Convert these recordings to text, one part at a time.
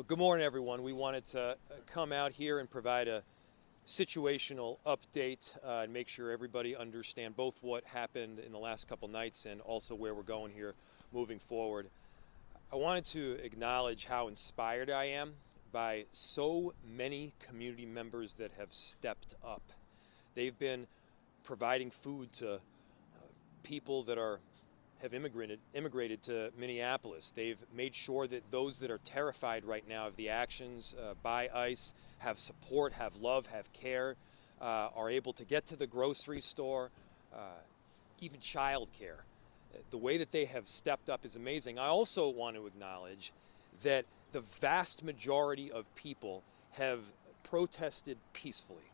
Well, good morning, everyone. We wanted to come out here and provide a situational update and make sure everybody understand both what happened in the last couple nights and also where we're going here moving forward. I wanted to acknowledge how inspired I am by so many community members that have stepped up. They've been providing food to people that have immigrated to Minneapolis. They've made sure that those that are terrified right now of the actions by ICE have support, have love, have care, are able to get to the grocery store, even childcare. The way that they have stepped up is amazing. I also want to acknowledge that the vast majority of people have protested peacefully,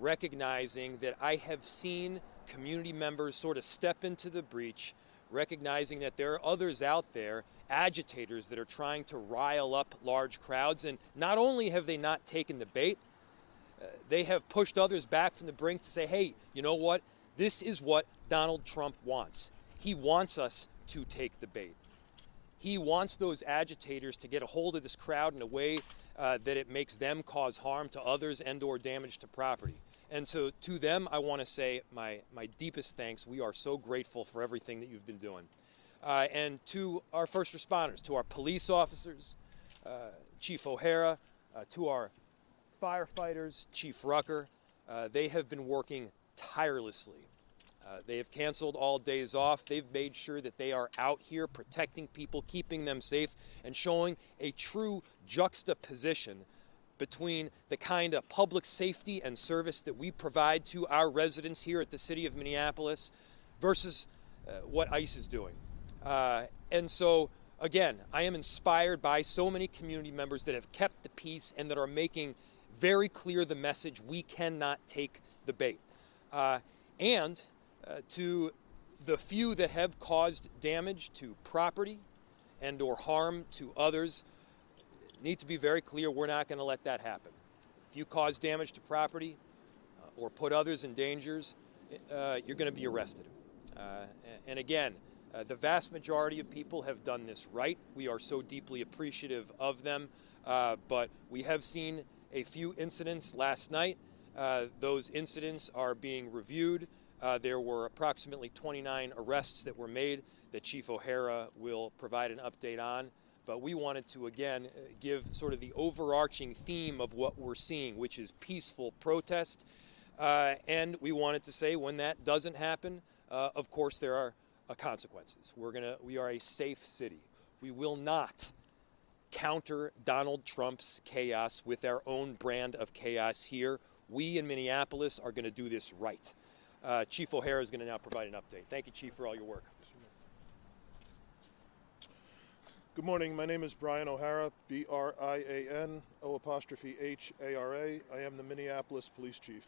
recognizing that I have seen community members sort of step into the breach, recognizing that there are others out there, agitators that are trying to rile up large crowds. And not only have they not taken the bait, they have pushed others back from the brink to say, hey, you know what? This is what Donald Trump wants. He wants us to take the bait. He wants those agitators to get a hold of this crowd in a way that it makes them cause harm to others and or damage to property. And so to them, I want to say my deepest thanks. We are so grateful for everything that you've been doing. And to our first responders, to our police officers, Chief O'Hara, to our firefighters, Chief Rucker, they have been working tirelessly. They have canceled all days off. They've made sure that they are out here protecting people, keeping them safe, and showing a true juxtaposition between the kind of public safety and service that we provide to our residents here at the city of Minneapolis versus what ICE is doing. And so, again, I am inspired by so many community members that have kept the peace and that are making very clear the message: we cannot take the bait. And to the few that have caused damage to property and or harm to others, need to be very clear, we're not going to let that happen. If you cause damage to property or put others in dangers, you're going to be arrested. And again, the vast majority of people have done this right. We are so deeply appreciative of them, but we have seen a few incidents last night. Those incidents are being reviewed. There were approximately 29 arrests that were made that Chief O'Hara will provide an update on. But we wanted to, again, give sort of the overarching theme of what we're seeing, which is peaceful protest. And we wanted to say when that doesn't happen, of course, there are consequences. We are a safe city. We will not counter Donald Trump's chaos with our own brand of chaos here. We in Minneapolis are going to do this right. Chief O'Hara is going to now provide an update. Thank you, Chief, for all your work. Good morning. My name is Brian O'Hara, B-R-I-A-N, O''H-A-R-A. I am the Minneapolis Police Chief.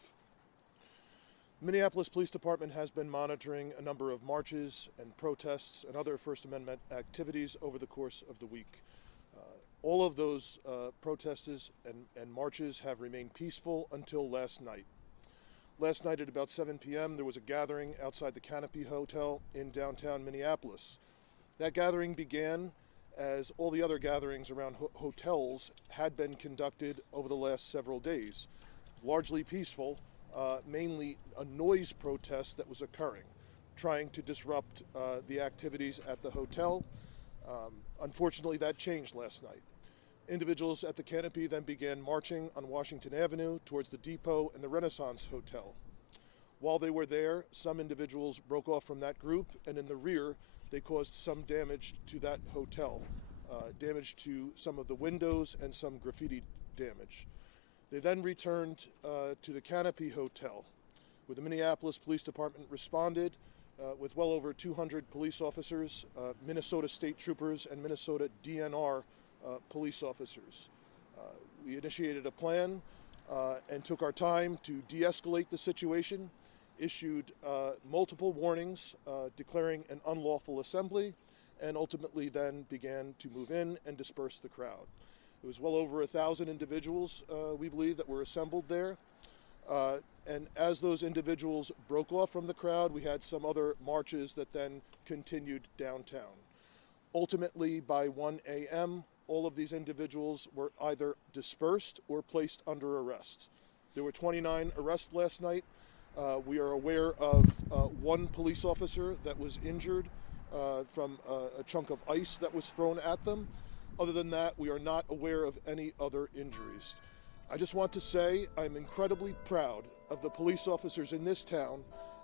The Minneapolis Police Department has been monitoring a number of marches and protests and other First Amendment activities over the course of the week. All of those protests and marches have remained peaceful until last night. Last night at about 7 p.m., there was a gathering outside the Canopy Hotel in downtown Minneapolis. That gathering began as all the other gatherings around hotels had been conducted over the last several days. Largely peaceful, mainly a noise protest that was occurring, trying to disrupt the activities at the hotel. Unfortunately, that changed last night. Individuals at the Canopy then began marching on Washington Avenue towards the Depot and the Renaissance Hotel. While they were there, some individuals broke off from that group, and in the rear, they caused some damage to that hotel, damage to some of the windows and some graffiti damage. They then returned to the Canopy Hotel, where the Minneapolis Police Department responded with well over 200 police officers, Minnesota State Troopers, and Minnesota DNR police officers. We initiated a plan and took our time to de-escalate the situation, issued multiple warnings declaring an unlawful assembly, and ultimately then began to move in and disperse the crowd. It was well over 1,000 individuals, we believe, that were assembled there. And as those individuals broke off from the crowd, we had some other marches that then continued downtown. Ultimately, by 1 a.m., all of these individuals were either dispersed or placed under arrest. There were 29 arrests last night. We are aware of one police officer that was injured from a chunk of ice that was thrown at them. Other than that, we are not aware of any other injuries. I just want to say I'm incredibly proud of the police officers in this town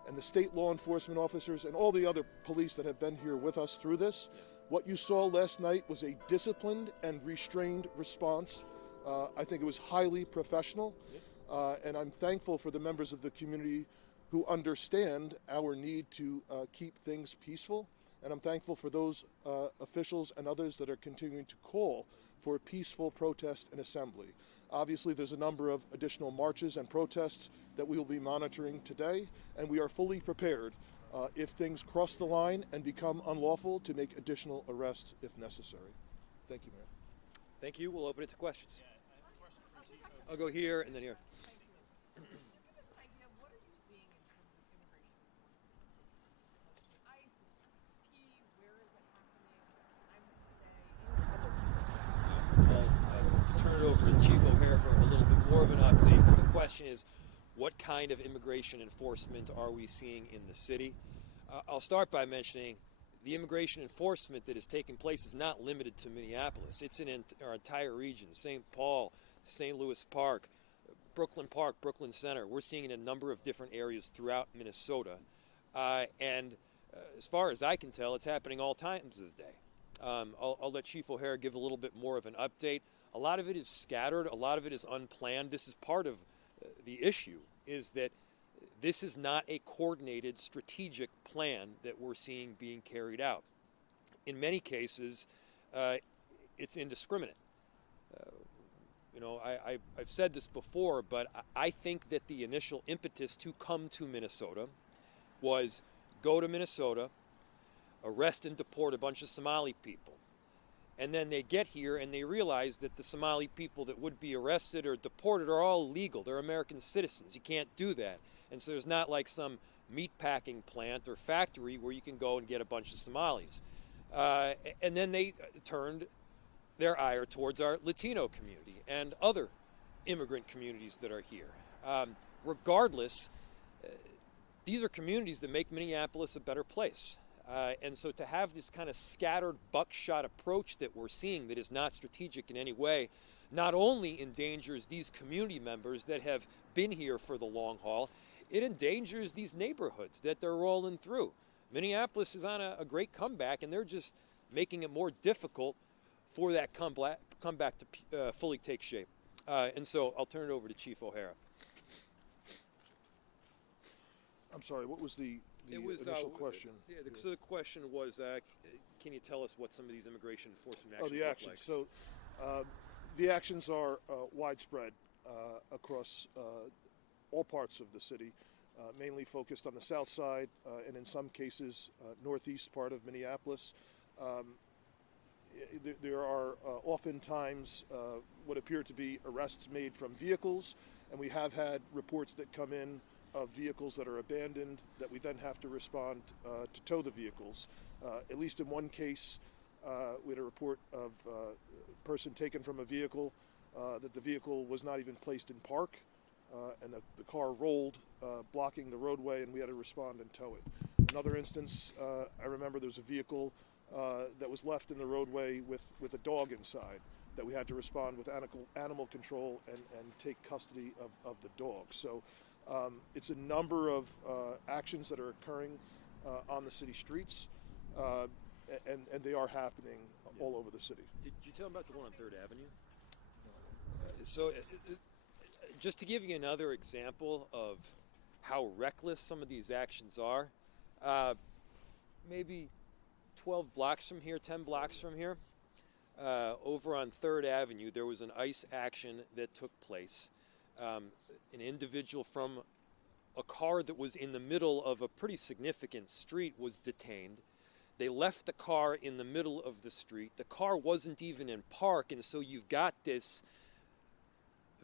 and the state law enforcement officers and all the other police that have been here with us through this. What you saw last night was a disciplined and restrained response. I think it was highly professional, and I'm thankful for the members of the community who understand our need to keep things peaceful, and I'm thankful for those officials and others that are continuing to call for peaceful protest and assembly. Obviously, there's a number of additional marches and protests that we will be monitoring today, and we are fully prepared if things cross the line and become unlawful to make additional arrests if necessary. Thank you, Mayor. Thank you. We'll open it to questions. I'll go here and then here. Turn it over to Chief O'Hare for a little bit more of an update. But the question is, what kind of immigration enforcement are we seeing in the city? I'll start by mentioning the immigration enforcement that is taking place is not limited to Minneapolis. It's in our entire region, St. Paul, St. Louis Park, Brooklyn Park, Brooklyn Center. We're seeing it in a number of different areas throughout Minnesota. As far as I can tell, it's happening all times of the day. I'll let Chief O'Hare give a little bit more of an update. A lot of it is scattered. A lot of it is unplanned. This is part of the issue, is that this is not a coordinated strategic plan that we're seeing being carried out. In many cases, it's indiscriminate. I've said this before, but I think that the initial impetus to come to Minnesota was go to Minnesota, arrest and deport a bunch of Somali people. And then they get here and they realize that the Somali people that would be arrested or deported are all legal. They're American citizens. You can't do that. And so there's not like some meatpacking plant or factory where you can go and get a bunch of Somalis. And then they turned their ire towards our Latino community and other immigrant communities that are here. Regardless, these are communities that make Minneapolis a better place. And so to have this kind of scattered buckshot approach that we're seeing that is not strategic in any way, not only endangers these community members that have been here for the long haul, it endangers these neighborhoods that they're rolling through. Minneapolis is on a great comeback, and they're just making it more difficult for that comeback to fully take shape. And so I'll turn it over to Chief O'Hara. I'm sorry, what was the initial question? So the question was, can you tell us what some of these immigration enforcement actions the actions. look like? So the actions are widespread across all parts of the city, mainly focused on the south side and in some cases northeast part of Minneapolis. There are oftentimes what appear to be arrests made from vehicles, and we have had reports that come in of vehicles that are abandoned that we then have to respond to tow the vehicles. At least in one case, we had a report of a person taken from a vehicle, that the vehicle was not even placed in park, and the car rolled, blocking the roadway, and we had to respond and tow it. Another instance, I remember there was a vehicle that was left in the roadway with a dog inside that we had to respond with animal control and take custody of the dog. So it's a number of actions that are occurring on the city streets, and they are happening all over the city. Did you tell them about the one on 3rd Avenue? So just to give you another example of how reckless some of these actions are, maybe 12 blocks from here, 10 blocks from here, over on 3rd Avenue, there was an ICE action that took place. An individual from a car that was in the middle of a pretty significant street was detained. They left the car in the middle of the street. The car wasn't even in park, and so you've got this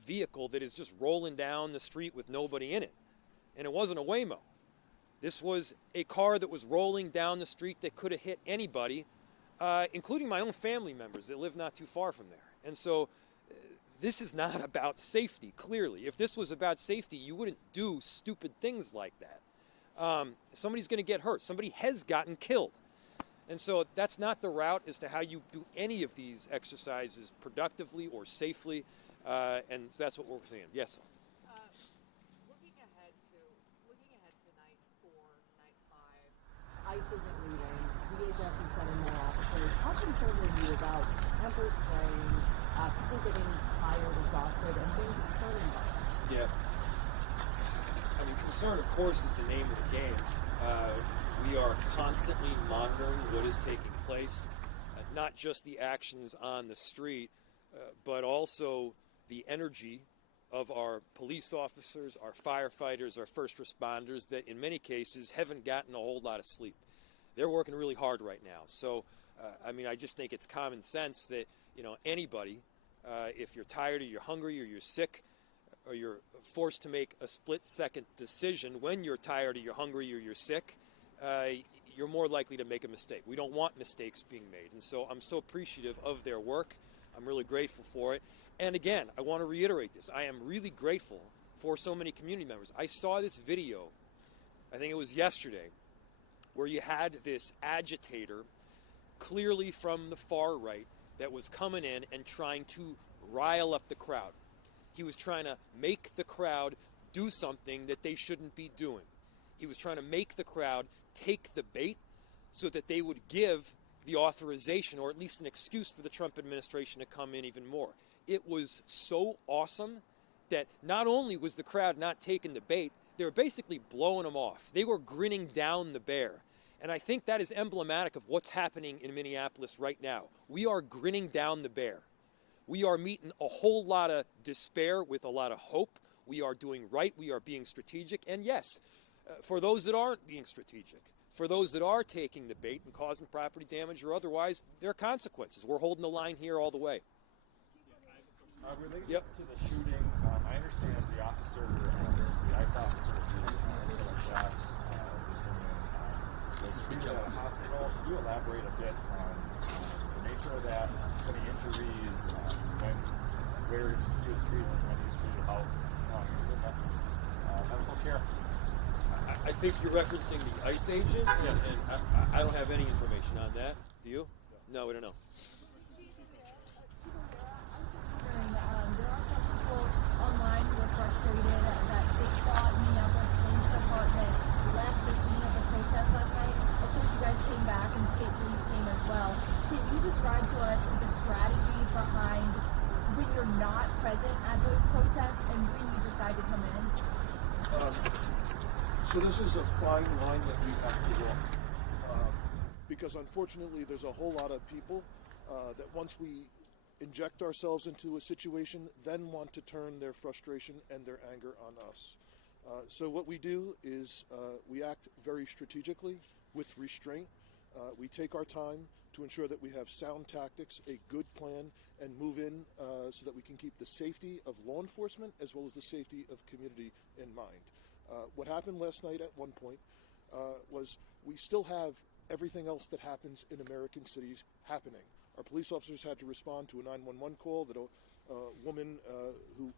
vehicle that is just rolling down the street with nobody in it. And it wasn't a Waymo. This was a car that was rolling down the street that could have hit anybody including my own family members that live not too far from there. And so this is not about safety, clearly. If this was about safety, you wouldn't do stupid things like that. Somebody's going to get hurt. Somebody has gotten killed. And so that's not the route as to how you do any of these exercises productively or safely. And so that's what we're seeing. Yes? Looking ahead tonight for night 5, ICE isn't leaving. DHS is sending more officers. How concerned are you about temper spraying, people getting tired, exhausted, and things turning by? Yeah. I mean, concern, of course, is the name of the game. We are constantly monitoring what is taking place, not just the actions on the street, but also the energy of our police officers, our firefighters, our first responders that in many cases haven't gotten a whole lot of sleep. They're working really hard right now. So, I mean, I just think it's common sense that, anybody, if you're tired or you're hungry or you're sick or you're forced to make a split-second decision when you're tired or you're hungry or you're sick, you're more likely to make a mistake. We don't want mistakes being made. And so I'm so appreciative of their work. I'm really grateful for it. And again, I want to reiterate this. I am really grateful for so many community members. I saw this video, I think it was yesterday, where you had this agitator, clearly from the far right, that was coming in and trying to rile up the crowd. He was trying to make the crowd do something that they shouldn't be doing. He was trying to make the crowd take the bait so that they would give the authorization or at least an excuse for the Trump administration to come in even more. It was so awesome that not only was the crowd not taking the bait, they were basically blowing them off. They were grinning down the bear. And I think that is emblematic of what's happening in Minneapolis right now. We are grinning down the bear. We are meeting a whole lot of despair with a lot of hope. We are doing right. We are being strategic. And yes, for those that aren't being strategic, for those that are taking the bait and causing property damage or otherwise, there are consequences. We're holding the line here all the way. Related to the shooting, I understand the officer, the ICE officer who shot this woman was treated at a hospital. Can you elaborate a bit on the nature of that, any injuries, where he was treated, when he was treated, how long he was in medical care? I think you're referencing the ICE agent, and I don't have any information on that. Do you? No, we don't know. There are some people online who are frustrated that they thought Minneapolis Police Department left the scene of the protest last night. Of course, you guys came back and state police came as well. Can you describe to us the strategy behind when you're not present at those protests and when you decide to come in? So this is a fine line that we have to walk. Because unfortunately, there's a whole lot of people that once we inject ourselves into a situation, then want to turn their frustration and their anger on us. So what we do is we act very strategically with restraint. We take our time to ensure that we have sound tactics, a good plan, and move in so that we can keep the safety of law enforcement as well as the safety of community in mind. What happened last night at one point was we still have everything else that happens in American cities happening. Our police officers had to respond to a 911 call that a woman who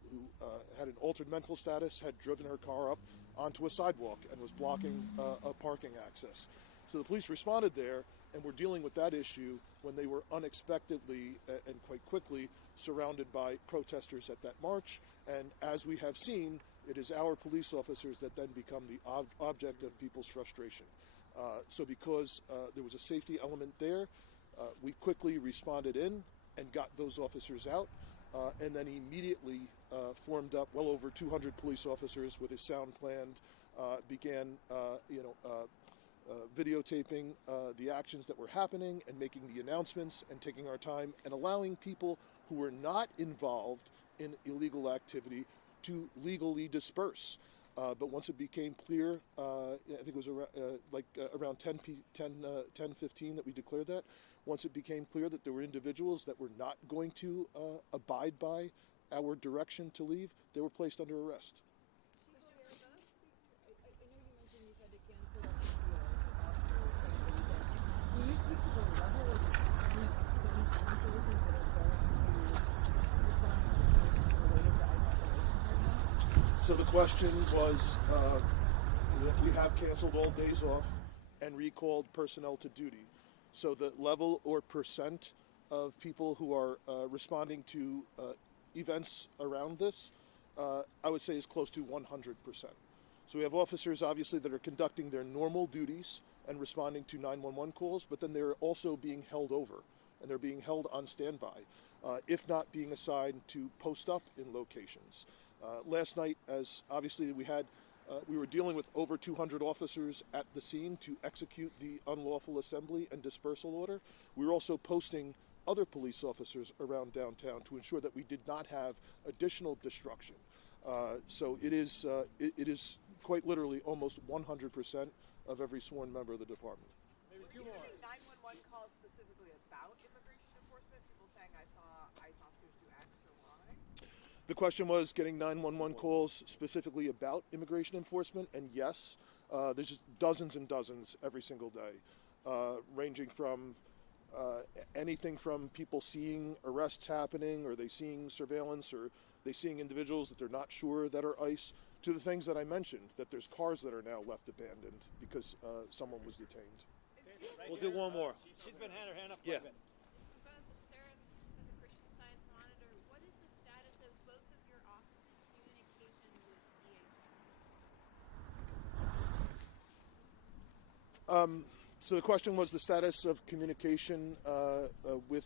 had an altered mental status had driven her car up onto a sidewalk and was blocking a parking access. So the police responded there, and we're dealing with that issue when they were unexpectedly and quite quickly surrounded by protesters at that march. And as we have seen, it is our police officers that then become the object of people's frustration. So because there was a safety element there, we quickly responded in and got those officers out, and then immediately formed up well over 200 police officers with a sound plan, began videotaping the actions that were happening and making the announcements and taking our time and allowing people who were not involved in illegal activity to legally disperse. But once it became clear, I think it was around 10:15 that we declared that. Once it became clear that there were individuals that were not going to abide by our direction to leave, they were placed under arrest. Can you speak to the level of So the question was that we have canceled all days off and recalled personnel to duty. So the level or percent of people who are responding to events around this, I would say is close to 100%. So we have officers, obviously, that are conducting their normal duties and responding to 911 calls, but then they're also being held over, and they're being held on standby, if not being assigned to post up in locations. Last night, as obviously we were dealing with over 200 officers at the scene to execute the unlawful assembly and dispersal order. We were also posting other police officers around downtown to ensure that we did not have additional destruction. So it is quite literally almost 100% of every sworn member of the department. Maybe two more. 911 calls specifically about immigration enforcement. People saying I saw ICE officers do X or Y. The question was getting 911 calls specifically about immigration enforcement, and yes, there's just dozens and dozens every single day, ranging from anything from people seeing arrests happening, or they seeing surveillance, or they seeing individuals that they're not sure that are ICE, to the things that I mentioned, that there's cars that are now left abandoned because someone was detained. We'll do one more. She's been had her hand up Yeah. quite a bit. Sarah from the Christian Science Monitor. What is the status of both of your offices' communication with DHS? So the question was the status of communication with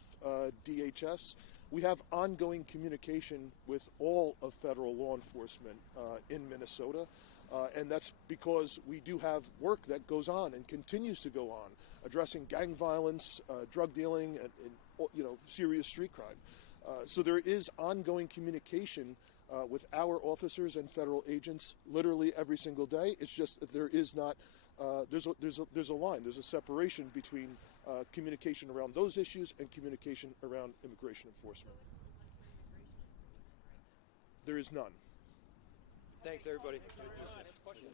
DHS. We have ongoing communication with all of federal law enforcement in Minnesota, and that's because we do have work that goes on and continues to go on, addressing gang violence, drug dealing, and serious street crime. So there is ongoing communication with our officers and federal agents literally every single day. It's just that there is not. There's a line. There's a separation between communication around those issues and communication around immigration enforcement. There is none. Thanks, everybody. Next question.